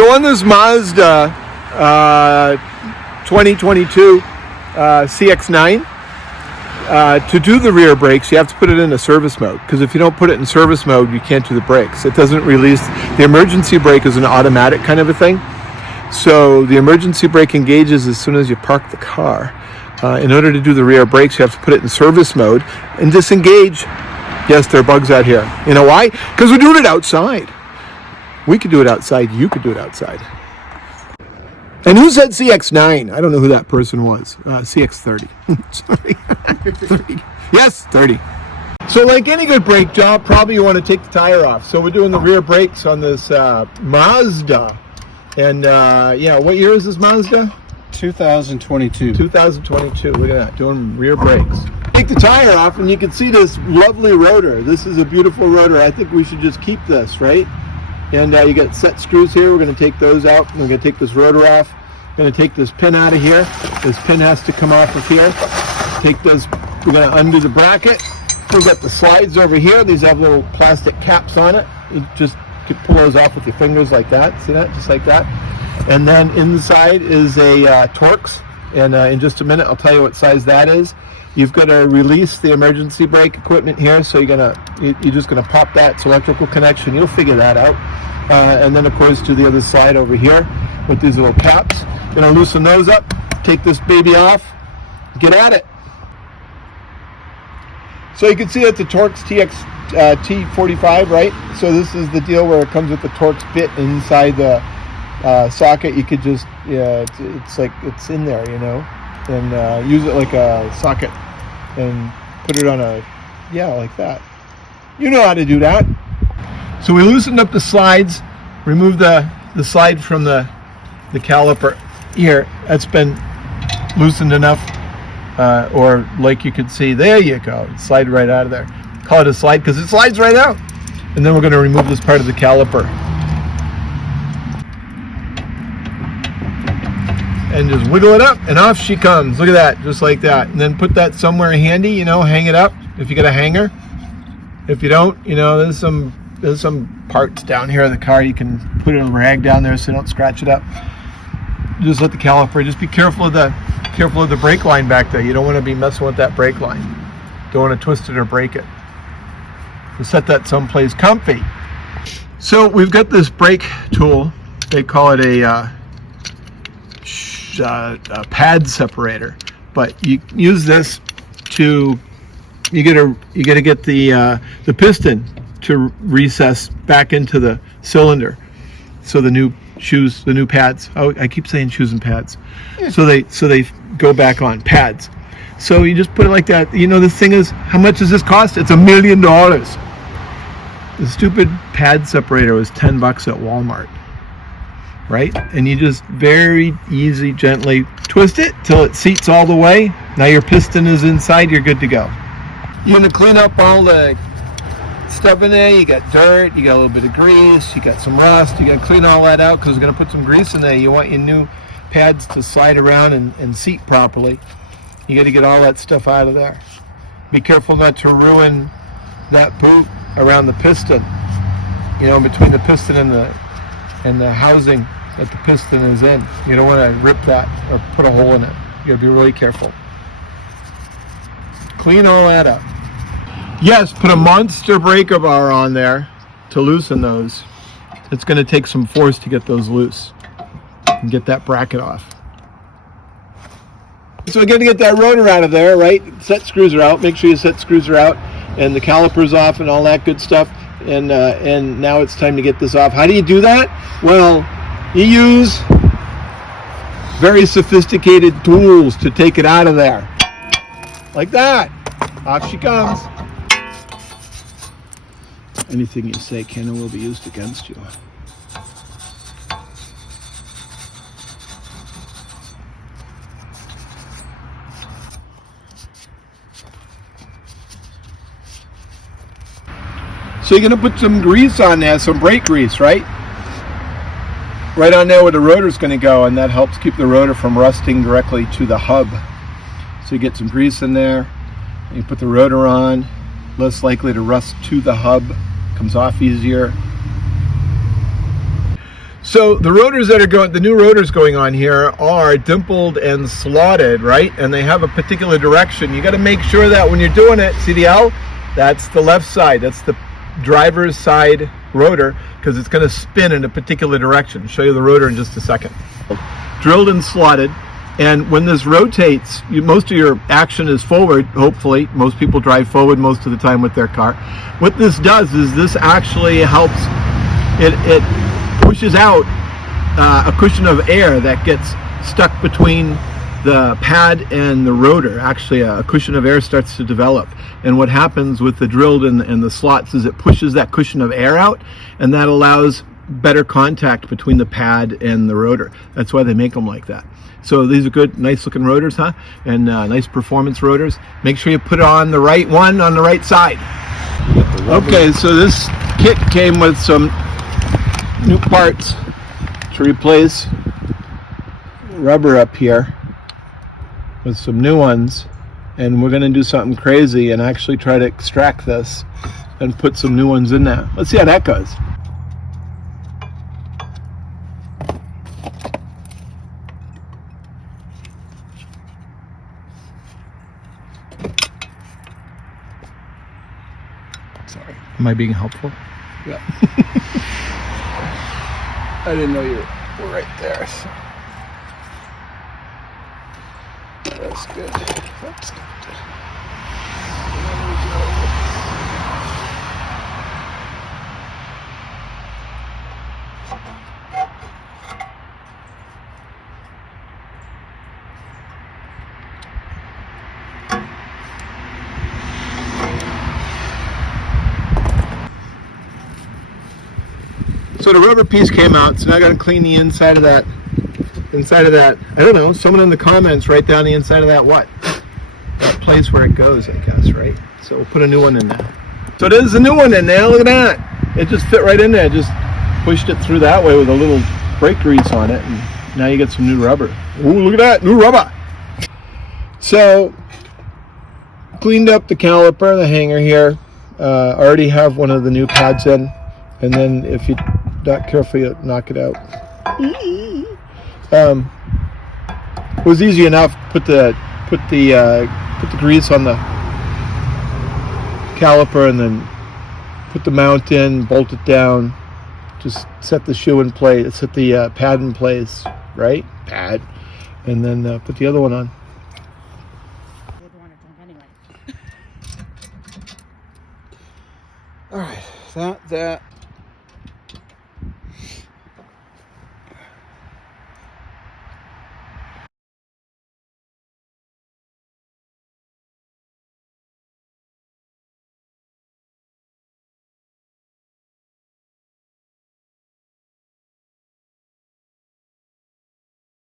So on this Mazda 2022 CX9, to do the rear brakes, you have to put it in a service mode, because if you don't put it in service mode, you can't do the brakes. It doesn't release. The emergency brake is an automatic kind of a thing. So the emergency brake engages as soon as you park the car. In order to do the rear brakes, you have to put it in service mode and disengage. Yes, there are bugs out here. You know why? Because we're doing it outside. We could do it outside. You could do it outside. And who said CX9? I don't know who that person was. CX30. Sorry. 30. Yes, 30. So like any good brake job, probably you want to take the tire off. So we're doing the rear brakes on this Mazda. And yeah, what year is this Mazda? 2022. 2022. Look at that. Doing rear brakes. Take the tire off and you can see this lovely rotor. This is a beautiful rotor. I think we should just keep this, right? And you got set screws here. We're going to take those out. We're going to take this rotor off. We're going to take this pin out of here. This pin has to come off of here. Take those. We're going to undo the bracket. We've got the slides over here. These have little plastic caps on it. You just can pull those off with your fingers like that. See that? Just like that. And then inside is a Torx. And in just a minute, I'll tell you what size that is. You've got to release the emergency brake equipment here, so you're just gonna pop that. It's electrical connection. You'll figure that out. And then of course to the other side over here with these little caps. Gonna loosen those up. Take this baby off. Get at it. So you can see that the Torx T45, right? So this is the deal where it comes with the Torx bit inside the socket. You could just it's like it's in there, you know. And use it like a socket and put it on a, like that. You know how to do that. So we loosened up the slides, removed the slide from the caliper here. That's been loosened enough, or like you could see, there you go, it slide right out of there. Call it a slide because it slides right out. And then we're going to remove this part of the caliper. And just wiggle it up, and off she comes. Look at that, just like that. And then put that somewhere handy, you know, hang it up if you got a hanger. If you don't, you know, there's some parts down here of the car. You can put a rag down there so you don't scratch it up. Just let the caliper. Just be careful of the brake line back there. You don't want to be messing with that brake line. Don't want to twist it or break it. So set that someplace comfy. So we've got this brake tool. They call it a pad separator, but you use this to you gotta get the piston to recess back into the cylinder, so the new pads. Oh, I keep saying shoes and pads. So they go back on pads. So you just put it like that. You know, the thing is, how much does this cost? It's $1 million. The stupid pad separator was $10 at Walmart. Right? And you just very easy, gently twist it till it seats all the way. Now your piston is inside, you're good to go. You're gonna clean up all the stuff in there. You got dirt, you got a little bit of grease, you got some rust. You gotta clean all that out because we're gonna put some grease in there. You want your new pads to slide around and seat properly. You gotta get all that stuff out of there. Be careful not to ruin that boot around the piston. You know, between the piston and the housing that the piston is in. You don't want to rip that or put a hole in it. You gotta be really careful. Clean all that up. Yes, put a monster breaker bar on there to loosen those. It's going to take some force to get those loose and get that bracket off. So we're going to get that rotor out of there, right? Set screws are out. Make sure your set screws are out and the calipers off and all that good stuff. And now it's time to get this off. How do you do that? Well, you use very sophisticated tools to take it out of there. Like that. Off she comes. Anything you say can and will be used against you. So you're going to put some grease on there, some brake grease, right? Right on there where the rotor's going to go, and that helps keep the rotor from rusting directly to the hub. So you get some grease in there, and you put the rotor on, less likely to rust to the hub, comes off easier. So the rotors that are going, the new rotors going on here are dimpled and slotted, right? And they have a particular direction. You got to make sure that when you're doing it, see the L? That's the left side. That's the driver's side rotor, because it's going to spin in a particular direction. I'll show you the rotor in just a second. Drilled and slotted. And when this rotates, most of your action is forward, hopefully. Most people drive forward most of the time with their car. What this does is this actually helps, it pushes out a cushion of air that gets stuck between the pad and the rotor. Actually, a cushion of air starts to develop. And what happens with the drilled and the slots is it pushes that cushion of air out, and that allows better contact between the pad and the rotor. That's why they make them like that. So these are good, nice looking rotors, huh? And nice performance rotors. Make sure you put it on the right one on the right side. Okay, so this kit came with some new parts to replace rubber up here with some new ones. And we're going to do something crazy and actually try to extract this and put some new ones in there. Let's see how that goes. Sorry. Am I being helpful? Yeah. I didn't know you were right there. So. That's good. That's good. So the rubber piece came out, so now I got to clean the inside of that. I don't know, someone in the comments write down the inside of that what? That place where it goes, I guess, right? So we'll put a new one in there. So there's a new one in there, look at that. It just fit right in there, just pushed it through that way with a little brake grease on it, and now you get some new rubber. Ooh, look at that, new rubber. So, cleaned up the caliper, the hanger here. Already have one of the new pads in, and then if you're not careful, you knock it out. It was easy enough. Put the grease on the caliper, and then put the mount in, bolt it down. Just set the shoe in place. Set the pad in place, right? Pad, and then put the other one on. All right, that